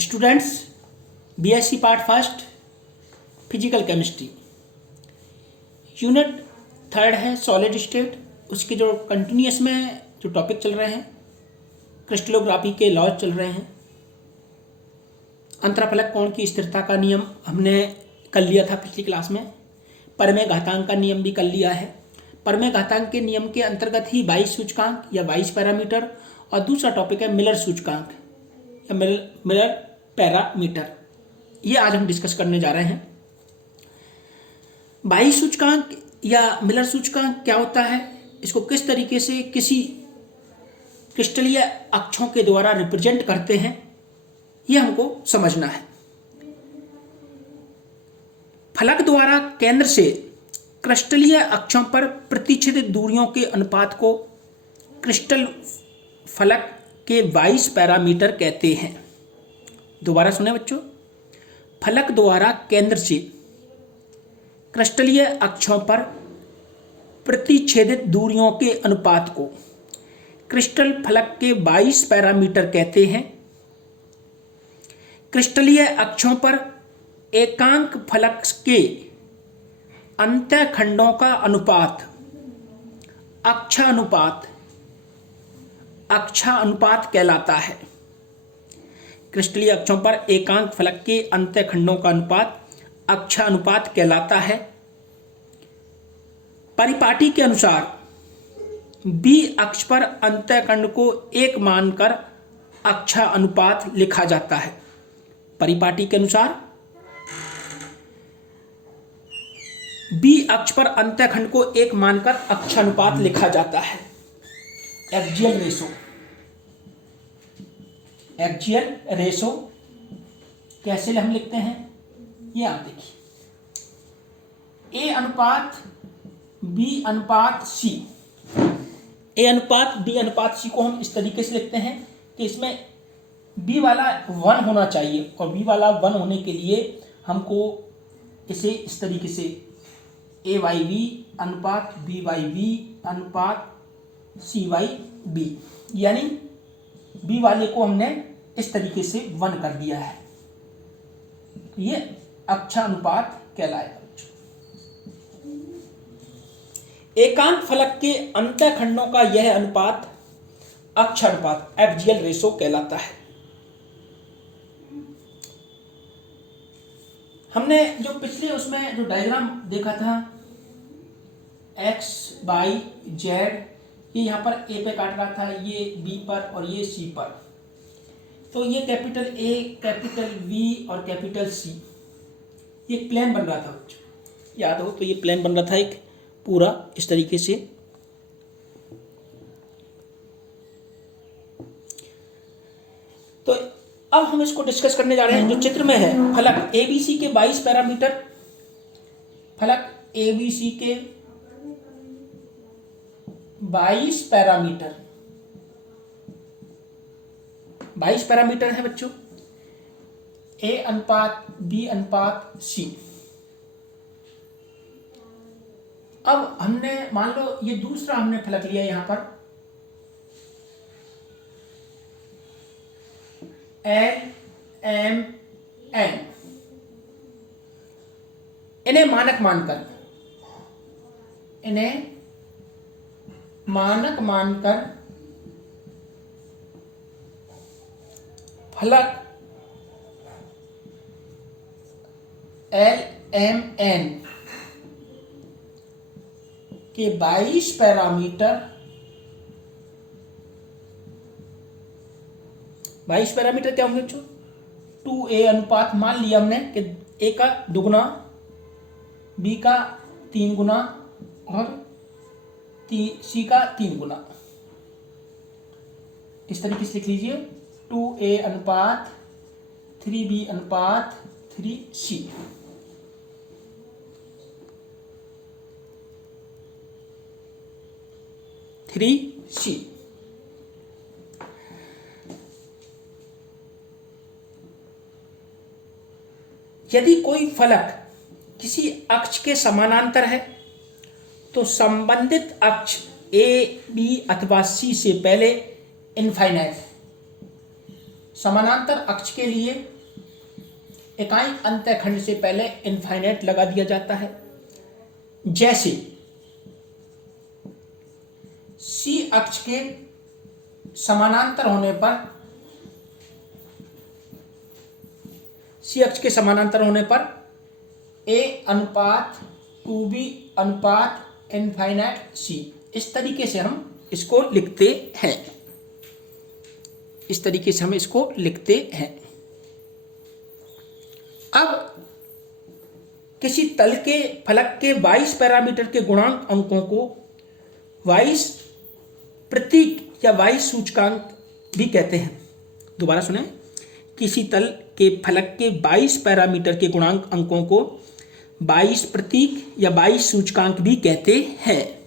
Students, BSc part first physical chemistry unit third है solid state. उसके जो continuous में जो टॉपिक चल रहे हैं, क्रिस्टलोग्राफी के लॉज चल रहे हैं। अंतराफलक कोण की स्थिरता का नियम हमने कर लिया था पिछली क्लास में। परमेय घातांक का नियम भी कर लिया है। परमेय घातांक के नियम के अंतर्गत ही बाइस सूचकांक या बाइस पैरामीटर, और दूसरा टॉपिक है मिलर सूचकांक या मिलर पैरामीटर। ये आज हम डिस्कस करने जा रहे हैं। बाइस सूचकांक या मिलर सूचकांक क्या होता है, इसको किस तरीके से किसी क्रिस्टलीय अक्षों के द्वारा रिप्रेजेंट करते हैं, यह हमको समझना है। फलक द्वारा केंद्र से क्रिस्टलीय अक्षों पर प्रतिच्छेदित दूरियों के अनुपात को क्रिस्टल फलक के बाइस पैरामीटर कहते हैं। दोबारा सुने बच्चों, फलक द्वारा केंद्र से क्रिस्टलीय अक्षों पर प्रतिच्छेदित दूरियों के अनुपात को क्रिस्टल फलक के 22 पैरामीटर कहते हैं। क्रिस्टलीय अक्षों पर एकांक फलक के अंतःखंडों का अनुपात अक्षानुपात कहलाता है। क्रिस्टलीय अक्षों पर एकांक फलक के अंतःखंडों का अनुपात अक्षानुपात कहलाता है। परिपाटी के अनुसार बी अक्ष पर अंतःखंड को एक मानकर अक्षानुपात लिखा जाता है। परिपाटी के अनुसार बी अक्ष पर अंतःखंड को एक मानकर अक्षानुपात लिखा जाता है। एक्सियल रेशो कैसे हम लिखते हैं, ये आप देखिए, ए अनुपात बी अनुपात सी। ए अनुपात बी अनुपात सी को हम इस तरीके से लिखते हैं कि इसमें बी वाला 1 होना चाहिए, और बी वाला 1 होने के लिए हमको इसे इस तरीके से ए वाई बी अनुपात बी वाई बी अनुपात सी वाई बी, यानी बी वाले को हमने इस तरीके से 1 कर दिया है। ये अक्षानुपात कहलाएगा। एकांक फलक के अंतःखंडों का यह अनुपात अक्षानुपात एक्सियल रेशो कहलाता है। हमने जो पिछले उसमें जो डायग्राम देखा था, एक्स बाई जेड, ये यहाँ पर ए पे काट रहा था, ये बी पर और ये सी पर। तो ये कैपिटल ए, कैपिटल वी और कैपिटल सी, ये प्लेन बन रहा था बच्चों, याद हो तो ये प्लेन बन रहा था एक पूरा इस तरीके से। तो अब हम इसको डिस्कस करने जा रहे हैं। जो चित्र में है फलक एबीसी के 22 पैरामीटर, फलक एबीसी के 22 पैरामीटर, 22 पैरामीटर है बच्चों। ए अनुपात बी अनुपात सी। अब हमने मान लो ये दूसरा हमने फलक लिया यहां पर एल एम एन। इन्हें मानक मानकर फलक एल एम एन के 22 पैरामीटर, 22 पैरामीटर क्या होंगे बच्चों? 2a अनुपात मान लिया हमने कि a का 2 गुना, b का 3 गुना और c का 3 गुना। इस तरीके से लिख लीजिए 2a अनुपात 3b अनुपात 3c। यदि कोई फलक किसी अक्ष के समानांतर है तो संबंधित अक्ष ए बी अथवा सी से पहले इनफाइनाइट समानांतर अक्ष के लिए इकाई अंतःखंड से पहले इनफाइनाइट लगा दिया जाता है। जैसे सी अक्ष के समानांतर होने पर ए अनुपात 2b अनुपात इनफाइनाइट सी, इस तरीके से हम इसको लिखते हैं। अब किसी तल के फलक के 22 पैरामीटर के गुणांक अंकों को 22 प्रतीक या 22 सूचकांक भी कहते हैं। दोबारा सुने, किसी तल के फलक के 22 पैरामीटर के गुणांक अंकों को 22 प्रतीक या 22 सूचकांक भी कहते हैं।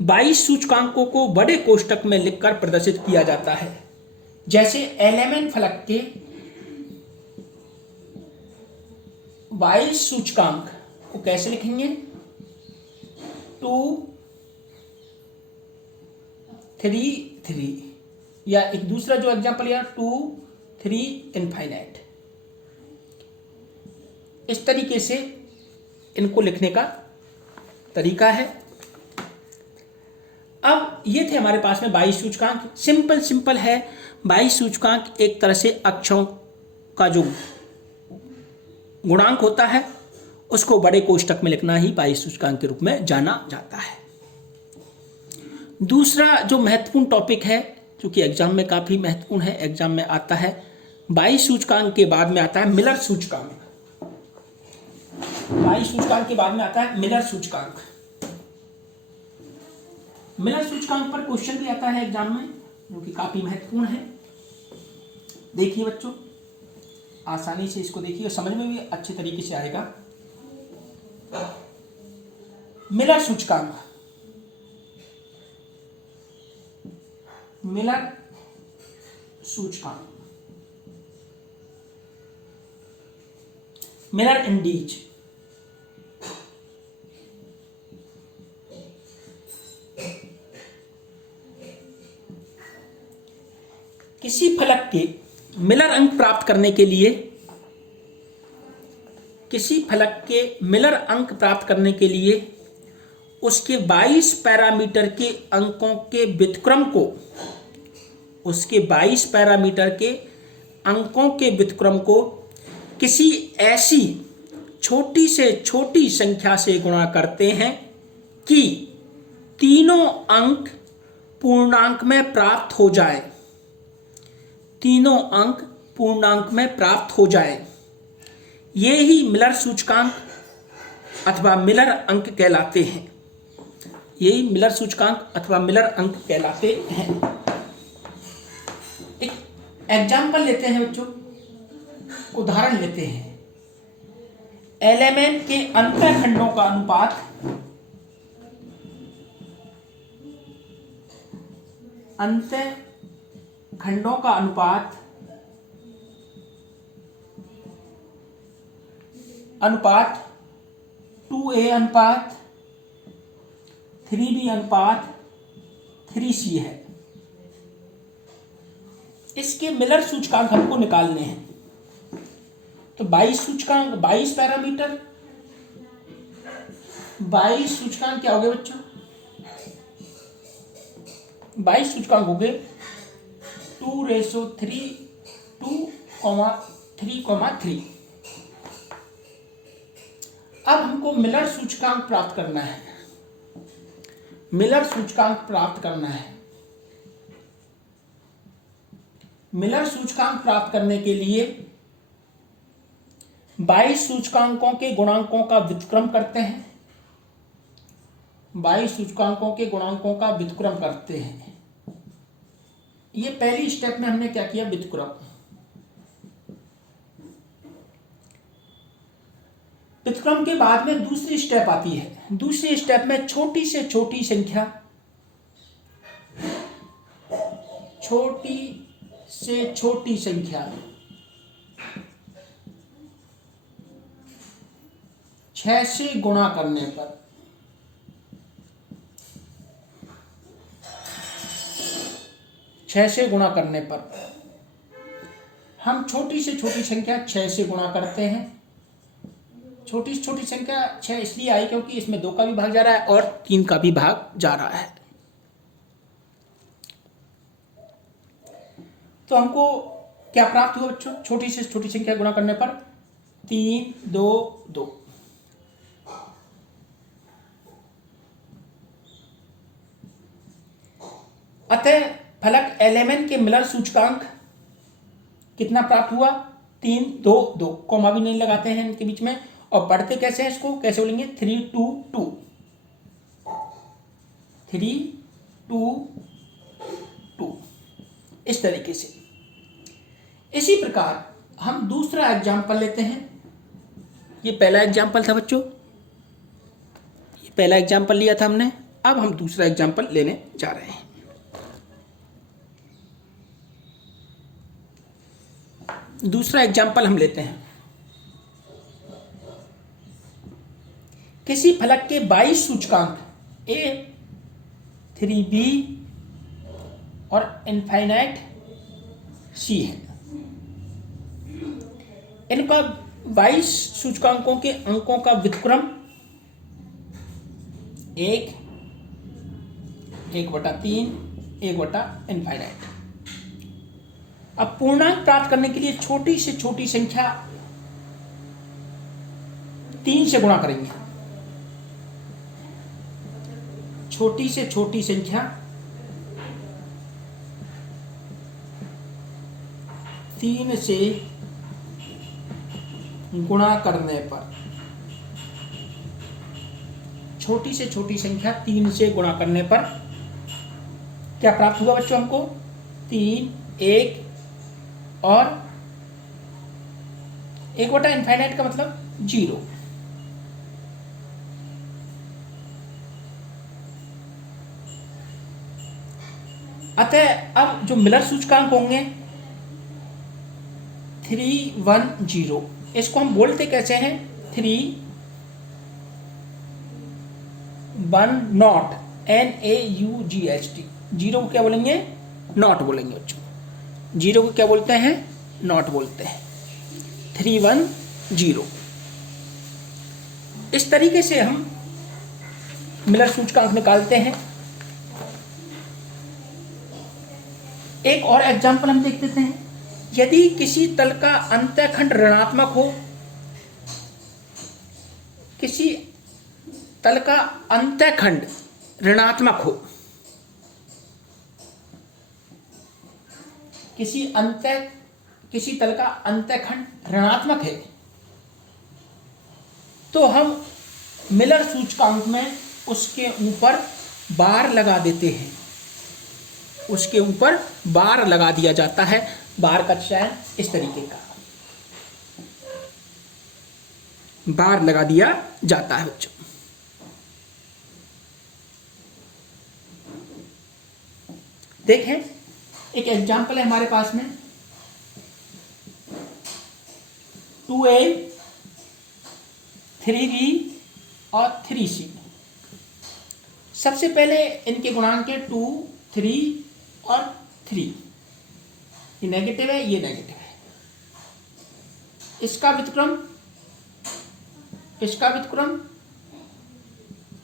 22 सूचकांकों को बड़े कोष्टक में लिखकर प्रदर्शित किया जाता है। जैसे एलिमेंट फलक के 22 सूचकांक को कैसे लिखेंगे? 2, 3, 3, या एक दूसरा जो एग्जांपल लिया 2, 3 इनफाइनाइट। इस तरीके से इनको लिखने का तरीका है। अब ये थे हमारे पास में 22 सूचकांक। सिंपल है। 22 सूचकांक एक तरह से अक्षरों का जो गुणांक होता है उसको बड़े कोष्टक में लिखना ही 22 सूचकांक के रूप में जाना जाता है। दूसरा जो महत्वपूर्ण टॉपिक है, जो कि एग्जाम में काफी महत्वपूर्ण है, एग्जाम में आता है 22 सूचकांक के बाद में आता है मिलर सूचकांक। 22 सूचकांक के बाद में आता है मिलर सूचकांक। मिलर सूचकांक पर क्वेश्चन भी आता है एग्जाम में, जो कि काफी महत्वपूर्ण है। देखिए बच्चों, आसानी से इसको देखिए और समझ में भी अच्छे तरीके से आएगा। मिलर सूचकांक, मिलर इंडीज। किसी फलक के मिलर अंक प्राप्त करने के लिए उसके 22 पैरामीटर के अंकों के व्युत्क्रम को किसी ऐसी छोटी से छोटी संख्या से गुणा करते हैं कि तीनों अंक पूर्णांक में प्राप्त हो जाए। ये ही मिलर सूचकांक अथवा मिलर अंक कहलाते हैं। एक एग्जाम्पल लेते हैं बच्चों, उदाहरण लेते हैं। एलिमेंट के अंतःखंडों का अनुपात अनुपात 2a अनुपात 3b अनुपात 3c है। इसके मिलर सूचकांक हमको निकालने हैं। तो 22 सूचकांक, 22 पैरामीटर, 22 सूचकांक क्या हो गए बच्चों? 22 सूचकांक हो गए 2:3, 2,3,3। अब हमको मिलर सूचकांक प्राप्त करना है। मिलर सूचकांक प्राप्त करने के लिए 22 सूचकांकों के गुणांकों का व्युत्क्रम करते हैं। 22 सूचकांकों के गुणांकों का व्युत्क्रम करते हैं। ये पहली स्टेप में हमने क्या किया? व्युत्क्रम। व्युत्क्रम के बाद में दूसरी स्टेप आती है। दूसरी स्टेप में छोटी से छोटी संख्या 6 से गुणा करने पर 6 से गुणा करने पर हम छोटी से छोटी संख्या 6 से गुणा करते हैं। छोटी से छोटी संख्या 6 इसलिए आई क्योंकि इसमें 2 का भी भाग जा रहा है और 3 का भी भाग जा रहा है। तो हमको क्या प्राप्त हुआ बच्चों? छोटी से छोटी संख्या गुणा करने पर 3, 2, 2। अतः फलक LMN के मिलर सूचकांक कितना प्राप्त हुआ? 3, 2, 2। कॉमा भी नहीं लगाते हैं इनके बीच में। और पढ़ते कैसे हैं इसको? कैसे बोलेंगे? 3, 2, 2, 3, 2, 2, इस तरीके से। इसी प्रकार हम दूसरा एग्जाम्पल लेते हैं। ये पहला एग्जाम्पल था बच्चों, ये पहला एग्जाम्पल लिया था हमने। अब हम दूसरा एग्जाम्पल लेने जा रहे हैं। दूसरा एग्जाम्पल हम लेते हैं। किसी फलक के 22 सूचकांक A, 3B और इनफाइनाइट C है। इनका 22 सूचकांकों के अंकों का व्युत्क्रम 1, 1/3, 1/इनफाइनाइट। अब पूर्णांक प्राप्त करने के लिए छोटी से छोटी संख्या 3 से गुणा करेंगे। छोटी से छोटी संख्या 3 से गुणा करने पर, छोटी से छोटी संख्या 3 से गुणा करने पर क्या प्राप्त हुआ बच्चों? हमको 3, 1 और 1/इनफाइनाइट का मतलब 0। अतः अब जो मिलर सूचकांक होंगे 3, 1, 0, इसको हम बोलते कैसे हैं? 3, 1, नॉट, NAUGHT। 0 को क्या बोलेंगे? नॉट बोलेंगे बच्चों। 0 को क्या बोलते हैं? नॉट बोलते हैं। 3, 1, 0। इस तरीके से हम मिलर सूचकांक निकालते हैं। एक और एग्जाम्पल हम देख लेते हैं। यदि किसी तल का अंतःखंड ऋणात्मक हो, किसी तल का अंतःखंड ऋणात्मक हो, किसी तल का अंतःखंड ऋणात्मक है, तो हम मिलर सूचकांक में उसके ऊपर बार लगा देते हैं। उसके ऊपर बार लगा दिया जाता है। बार का चयन इस तरीके का बार लगा दिया जाता है बच्चों। देखें, एक एग्जाम्पल है हमारे पास में 2A, 3B और 3C। सबसे पहले इनके गुणांक है 2, 3 और 3। ये नेगेटिव है, ये नेगेटिव है। इसका व्युत्क्रम, इसका व्युत्क्रम,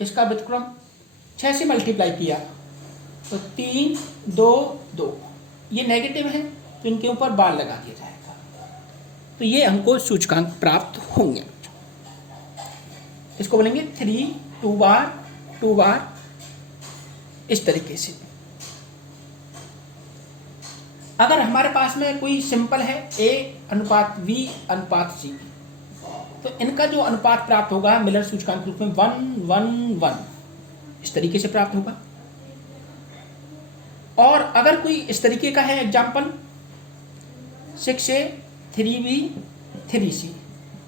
इसका व्युत्क्रम 6 से मल्टीप्लाई किया तो 3, 2, 2। ये नेगेटिव है तो इनके ऊपर बार लगा दिया जाएगा। तो ये हमको सूचकांक प्राप्त होंगे। इसको बोलेंगे 3, 2 बार, 2 बार, इस तरीके से। अगर हमारे पास में कोई सिंपल है A/B/C, तो इनका जो अनुपात प्राप्त होगा मिलर सूचकांक के रूप में 1, 1, 1, इस तरीके से प्राप्त होगा। और अगर कोई इस तरीके का है एग्जाम्पल 6A, 3B, 3C,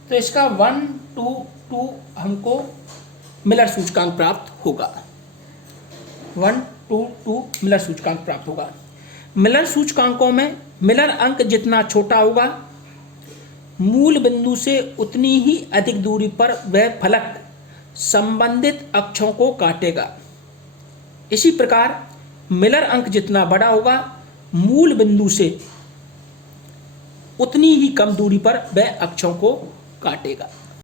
तो इसका 1, 2, 2 हमको मिलर सूचकांक प्राप्त होगा। 1, 2, 2 मिलर सूचकांक प्राप्त होगा। मिलर सूचकांकों में मिलर अंक जितना छोटा होगा, मूल बिंदु से उतनी ही अधिक दूरी पर वह फलक संबंधित अक्षों को काटेगा। इसी प्रकार मिलर अंक जितना बड़ा होगा, मूल बिंदु से उतनी ही कम दूरी पर वह अक्षों को काटेगा।